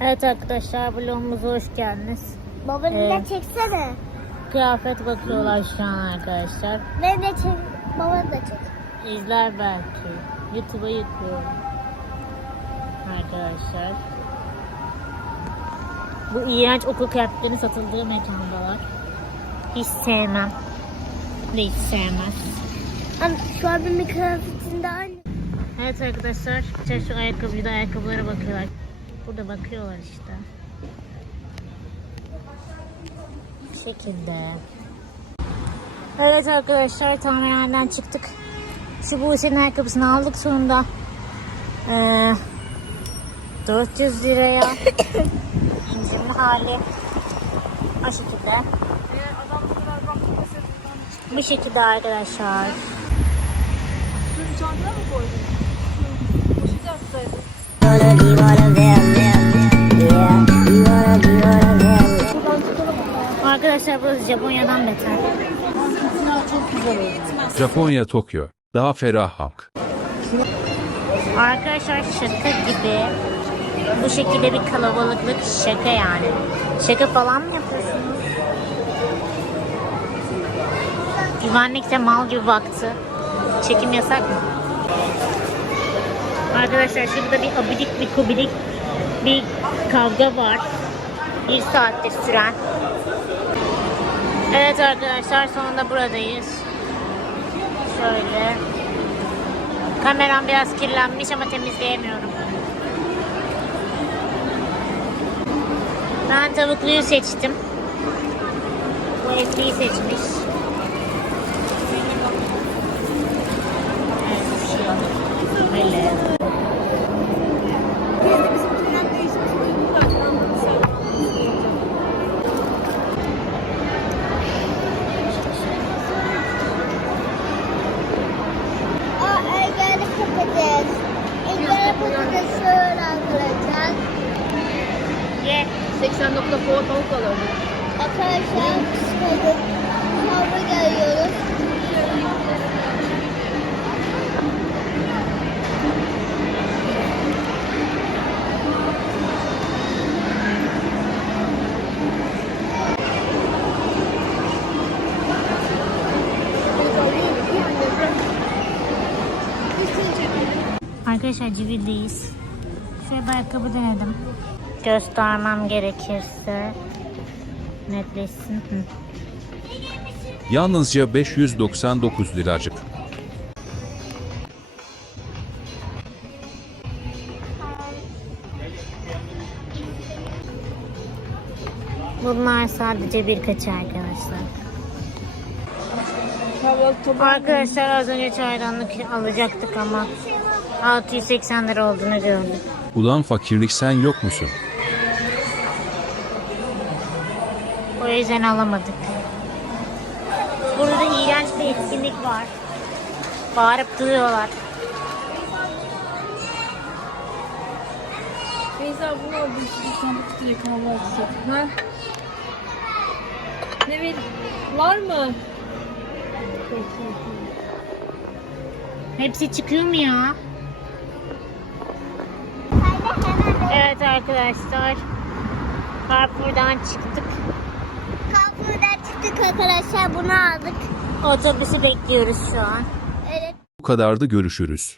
Evet arkadaşlar vlogumuza hoş geldiniz. Babanı Ee, da çeksene. Kıyafet bakıyorlar şu an arkadaşlar. Beni de çek. Babanı da çek. İzler belki. YouTube'a yüklüyorum. Arkadaşlar. Bu iğrenç okul kıyafetlerinin satıldığı mekandalar. Hiç sevmem. De hiç sevmez. Ama şu an benim kıyafetinde aynı. Evet arkadaşlar. şu ayakkabıyı da ayakkabılara bakıyorlar. Burada bakıyorlar işte. Bu şekilde. Evet arkadaşlar tamirhaneden çıktık. Şu Buse'nin ayakkabısını aldık sonunda. Ee, 400 liraya. İndirimli hali. O şekilde. Bu şekilde arkadaşlar. Arkadaşlar burası Japonya'dan beter. Japonya Tokyo. Daha ferah halk. Arkadaşlar şaka gibi. Bu şekilde bir kalabalıklık şaka yani. Şaka falan mı yapıyorsunuz? Güvenlik de mal gibi baktı. Çekim yasak mı? Arkadaşlar şurada bir abidik bir kubilik bir kavga var. Bir saatte süren. Evet arkadaşlar sonunda buradayız. Şöyle. Kameram biraz kirlenmiş ama temizleyemiyorum. Ben tavukluyu seçtim. Bu etliyi seçmiş. Evet, şey. Böyle. 80.4 tavuk alırdı. Arkadaşlar şöyle hamburger yiyoruz. Arkadaşlar Civil'deyiz. Şöyle bir ayakkabı denedim. Göstermem gerekirse netleşsin. Hı. Yalnızca 599 liracık. Bunlar sadece birkaç arkadaşlar. Arkadaşlar az önce çaydanlık alacaktık ama 680 lira olduğunu gördük. Ulan fakirlik sen yok musun? O yüzden alamadık. Burada iğrenç bir etkinlik var. Bağırıp duruyorlar. Beyza bunu al. Bir sürü sandık tutacak hava açacak. Ha? Ne ver? Var mı? Hepsi çıkıyor mu ya? Evet arkadaşlar. Carrefour'dan çıktık. Arkadaşlar bunu aldık. Otobüsü bekliyoruz şu an. Evet. Bu kadardı görüşürüz.